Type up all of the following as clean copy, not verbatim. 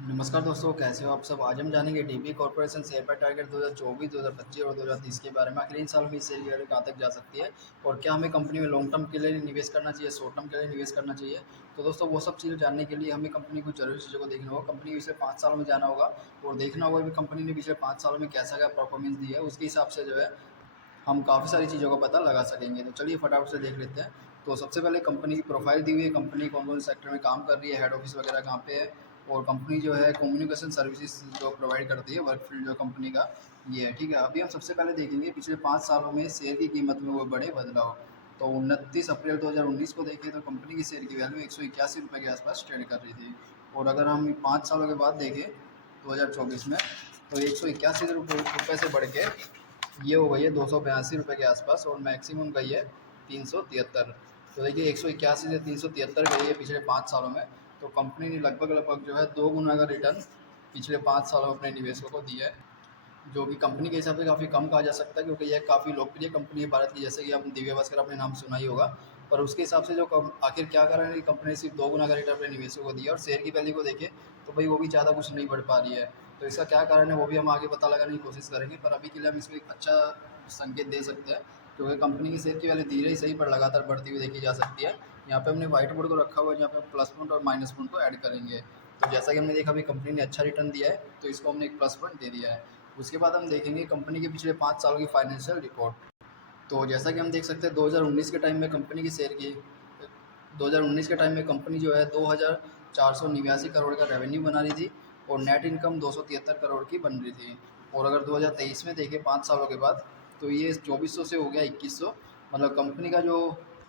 नमस्कार दोस्तों, कैसे हो आप सब। आज हम जानेंगे DB corporation share by target 2024, 2025 और 2030 के बारे में। आखिर इन सालों में इस शेयर की वैल्यू कहाँ तक जा सकती है और क्या हमें कंपनी में लॉन्ग टर्म के लिए निवेश करना चाहिए, शॉर्ट टर्म के लिए निवेश करना चाहिए। तो दोस्तों, वो सब चीज़ें जानने के लिए हमें कंपनी को जरूरी चीज़ों को देखना होगा। कंपनी पिछले 5 सालों में जाना होगा और देखना होगा कि कंपनी ने पिछले 5 सालों में कैसा क्या परफॉर्मेंस दिया है। उसके हिसाब से जो है हम काफ़ी सारी चीज़ों का पता लगा सकेंगे। तो चलिए फटाफट से देख लेते हैं। तो सबसे पहले कंपनी की प्रोफाइल दी हुई है, कंपनी कौन कौन से सेक्टर में काम कर रही है, हेड ऑफिस वगैरह कहाँ पे है, और कंपनी जो है कम्युनिकेशन सर्विसेज जो प्रोवाइड करती है, वर्क फील्ड जो कंपनी का ये है। ठीक है, अभी हम सबसे पहले देखेंगे पिछले 5 सालों में शेयर की कीमत में वो बड़े बदलाव। तो 29 अप्रैल 2019 को देखें तो कंपनी की शेयर की वैल्यू 181 रुपये के आसपास ट्रेड कर रही थी। और अगर हम 5 सालों के बाद देखें 2024 में, तो 181 रुपये से बढ़ के ये हो गई है 282 रुपये के आसपास, और मैक्सिमम गई है 373। तो देखिए 181 से 373 गई है पिछले 5 सालों में। तो कंपनी ने लगभग लगभग जो है 2 गुना का रिटर्न पिछले 5 सालों में अपने निवेशकों को दिया है, जो कि कंपनी के हिसाब से काफ़ी कम कहा जा सकता है, क्योंकि यह काफ़ी लोकप्रिय कंपनी है भारत की। जैसे कि आप दिव्य भास्कर आपने नाम सुना ही होगा। पर उसके हिसाब से जो आखिर क्या कारण है कि कंपनी ने सिर्फ 2 गुना का रिटर्न अपने निवेशकों को दिया, और शेयर की वैल्यू को देखें तो भाई वो भी ज़्यादा कुछ नहीं बढ़ पा रही है। तो इसका क्या कारण है वो भी हम आगे पता लगाने की कोशिश करेंगे, पर अभी के लिए हम इसको एक अच्छा संकेत दे सकते हैं, क्योंकि कंपनी की शेयर की वैल्यू धीरे ही सही पर लगातार बढ़ती हुई देखी जा सकती है। यहाँ पे हमने व्हाइट बोर्ड को रखा हुआ है, जहाँ पे प्लस पॉइंट और माइनस पॉइंट को ऐड करेंगे। तो जैसा कि हमने देखा अभी कंपनी ने अच्छा रिटर्न दिया है, तो इसको हमने एक प्लस पॉइंट दे दिया है। उसके बाद हम देखेंगे कंपनी के पिछले 5 सालों की फाइनेंशियल रिपोर्ट। तो जैसा कि हम देख सकते हैं 2019 के टाइम में कंपनी की शेयर की 2019 के टाइम में कंपनी जो है 2489 करोड़ का रेवेन्यू बना रही थी, और नेट इनकम 273 करोड़ की बन रही थी। और अगर 2023 में देखें 5 सालों के बाद, तो ये 2400 से हो गया 2100। मतलब कंपनी का जो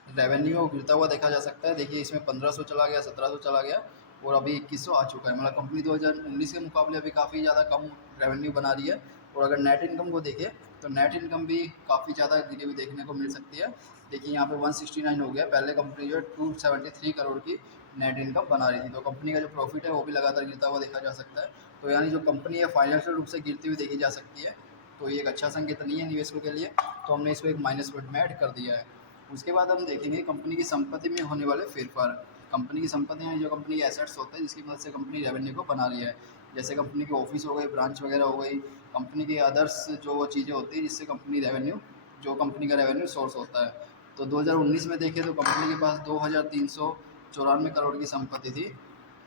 रेवेन्यू है वो गिरता हुआ देखा जा सकता है। देखिए इसमें 1500 चला गया, 1700 चला गया, और अभी 2100 आ चुका है। मतलब कंपनी 2019 के मुकाबले अभी काफ़ी ज़्यादा कम रेवेन्यू बना रही है। और अगर नेट इनकम को देखें तो नेट इनकम भी काफ़ी ज़्यादा गिरी हुई देखने को मिल सकती है। देखिए यहाँ पे 169 हो गया, पहले कंपनी जो है 273 करोड़ की नेट इनकम बना रही थी। तो कंपनी का जो प्रॉफिट है वो भी लगातार गिरता हुआ देखा जा सकता है। तो यानी जो कंपनी है फाइनेंशियल रूप से गिरती हुई देखी जा सकती है। तो ये एक अच्छा संकेत नहीं है निवेशकों के लिए, तो हमने इसको एक माइनस पॉइंट में ऐड कर दिया है। उसके बाद हम देखेंगे कंपनी की संपत्ति में होने वाले फेरफार। कंपनी की संपत्ति हैं जो कंपनी के एसेट्स होते हैं, जिसकी मदद से कंपनी रेवेन्यू को बना रही है। जैसे कंपनी के ऑफिस हो गए, ब्रांच वगैरह हो गई, कंपनी की अदर्स जो वो चीज़ें होती हैं जिससे कंपनी रेवेन्यू जो कंपनी का रेवेन्यू सोर्स होता है। तो 2019 में देखें तो कंपनी के पास 2394 करोड़ की संपत्ति थी।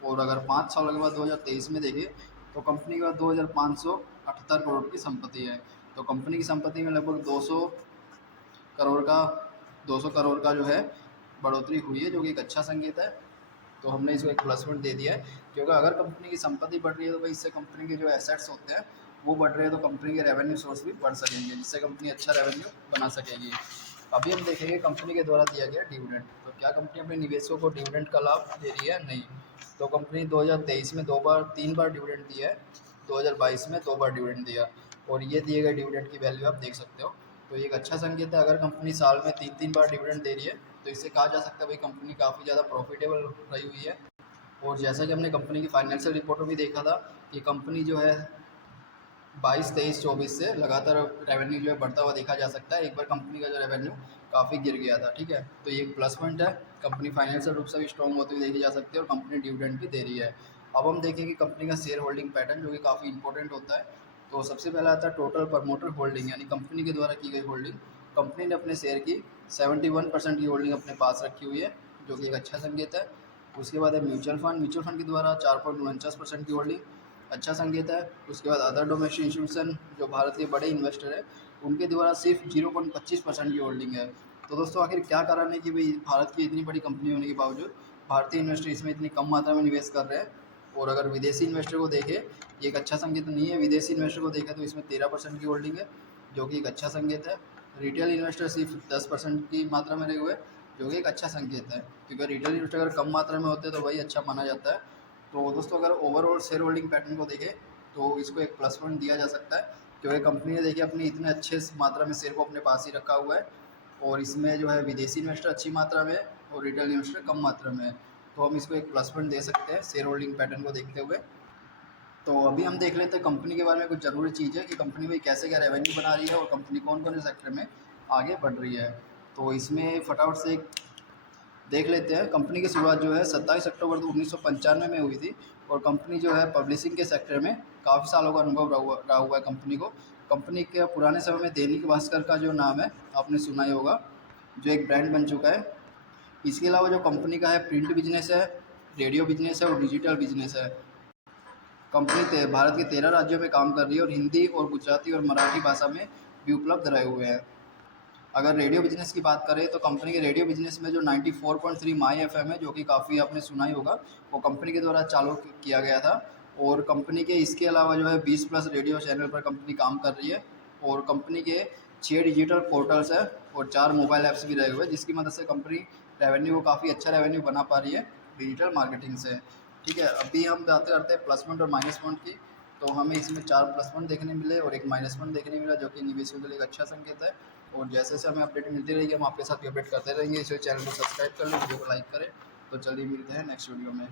और अगर 5 सालों के बाद 2023 में देखें तो कंपनी के पास 2578 करोड़ की संपत्ति है। तो कंपनी की संपत्ति में लगभग करोड़ का 200 करोड़ का जो है बढ़ोतरी हुई है, जो कि एक अच्छा संकेत है। तो हमने इसको एक प्लस पॉइंट दे दिया है, क्योंकि अगर कंपनी की संपत्ति बढ़ रही है तो भाई इससे कंपनी के जो एसेट्स होते हैं वो बढ़ रहे हैं, तो कंपनी के रेवेन्यू सोर्स भी बढ़ सकेंगे, जिससे कंपनी अच्छा रेवेन्यू बना सकेगी। अभी हम देखेंगे कंपनी के द्वारा दिया गया डिविडेंड। तो क्या कंपनी अपने निवेशकों को डिविडेंड का लाभ दे रही है? नहीं। तो कंपनी 2023 में 3 बार डिविडेंड दिया है, 2022 में 2 बार डिविडेंड दिया, और ये दिए गए डिविडेंड की वैल्यू आप देख सकते हो। तो ये एक अच्छा संकेत है। अगर कंपनी साल में 3 बार डिविडेंड दे रही है तो इससे कहा जा सकता है भाई कंपनी काफ़ी ज़्यादा प्रॉफिटेबल रही हुई है। और जैसा कि हमने कंपनी की फाइनेंशियल रिपोर्ट में भी देखा था कि कंपनी जो है 22, 23, 24 से लगातार रेवेन्यू जो है बढ़ता हुआ देखा जा सकता है। एक बार कंपनी का जो रेवेन्यू काफ़ी गिर गया था। ठीक है, तो ये एक प्लस पॉइंट है। कंपनी फाइनेंशियल रूप से भी स्ट्रॉन्ग होती हुई देखी जा सकती है, और कंपनी डिविडेंड भी दे रही है। अब हम देखेंगे कंपनी का शेयर होल्डिंग पैटर्न, जो कि काफ़ी इंपॉर्टेंट होता है। तो सबसे पहला आता है टोटल प्रमोटर होल्डिंग, यानी कंपनी के द्वारा की गई होल्डिंग। कंपनी ने अपने शेयर की 71% की होल्डिंग अपने पास रखी हुई है, जो कि एक अच्छा संकेत है। उसके बाद है म्यूचुअल फंड के द्वारा 4.49% की होल्डिंग, अच्छा संकेत है। उसके बाद अदर डोमेस्टिक इंस्टीट्यूशन जो भारत के बड़े इन्वेस्टर हैं उनके द्वारा सिर्फ 0.25% की होल्डिंग है। तो दोस्तों, आखिर क्या कारण है कि भाई भारत की इतनी बड़ी कंपनी होने के बावजूद भारतीय इन्वेस्टर इसमें इतनी कम मात्रा में निवेश कर रहे हैं? और अगर विदेशी इन्वेस्टर को देखें, ये एक अच्छा संकेत नहीं है। विदेशी इन्वेस्टर को देखें तो इसमें 13% की होल्डिंग है, जो कि एक अच्छा संकेत है। रिटेल इन्वेस्टर सिर्फ 10% की मात्रा में रहे हुए, जो कि एक अच्छा संकेत है, क्योंकि रिटेल इन्वेस्टर अगर कम मात्रा में होते हैं तो वही अच्छा माना जाता है। तो दोस्तों, अगर ओवरऑल शेयर होल्डिंग पैटर्न को देखें तो इसको एक प्लस पॉइंट दिया जा सकता है, क्योंकि कंपनी ने देखिए अपनी इतने अच्छे मात्रा में शेयर को अपने पास ही रखा हुआ है, और इसमें जो है विदेशी इन्वेस्टर अच्छी मात्रा में है और रिटेल इन्वेस्टर कम मात्रा में है। तो हम इसको एक प्लस पॉइंट दे सकते हैं शेयर होल्डिंग पैटर्न को देखते हुए। तो अभी हम देख लेते हैं कंपनी के बारे में कुछ ज़रूरी चीज़ है कि कंपनी में कैसे क्या रेवेन्यू बना रही है और कंपनी कौन कौन से सेक्टर में आगे बढ़ रही है। तो इसमें फटाफट से देख लेते हैं। कंपनी की शुरुआत जो है 27 अक्टूबर 1995 में हुई थी और कंपनी जो है पब्लिशिंग के सेक्टर में काफ़ी सालों का अनुभव रहा हुआ है कंपनी को। कंपनी के पुराने समय में दैनिक भास्कर का जो नाम है आपने सुना ही होगा, जो एक ब्रांड बन चुका है। इसके अलावा जो कंपनी का है प्रिंट बिजनेस है, रेडियो बिजनेस है और डिजिटल बिजनेस है। कंपनी भारत के 13 राज्यों में काम कर रही है और हिंदी और गुजराती और मराठी भाषा में भी उपलब्ध रहे हुए हैं। अगर रेडियो बिजनेस की बात करें तो कंपनी के रेडियो बिजनेस में जो 94.3 माई एफएम है, जो कि काफ़ी आपने सुना ही होगा, वो कंपनी के द्वारा चालू किया गया था। और कंपनी के इसके अलावा जो है 20 प्लस रेडियो चैनल पर कंपनी काम कर रही है और कंपनी के 6 डिजिटल पोर्टल्स है और 4 मोबाइल ऐप्स भी रहे हुए हैं, जिसकी मदद से कंपनी रेवेन्यू को काफ़ी अच्छा रेवेन्यू बना पा रही है डिजिटल मार्केटिंग से। ठीक है, अभी हम बात करते हैं प्लस पॉइंट और माइनस पॉइंट की। तो हमें इसमें 4 प्लस पॉइंट देखने मिले और एक माइनस पॉइंट देखने मिला, जो कि निवेशकों के लिए एक अच्छा संकेत है। और जैसे जैसे हमें अपडेट मिलती रहेगी हम आपके साथ भी अपडेट करते रहेंगे। इसलिए चैनल को सब्सक्राइब कर लें, वीडियो को लाइक करें। तो चलिए मिलते हैं नेक्स्ट वीडियो में।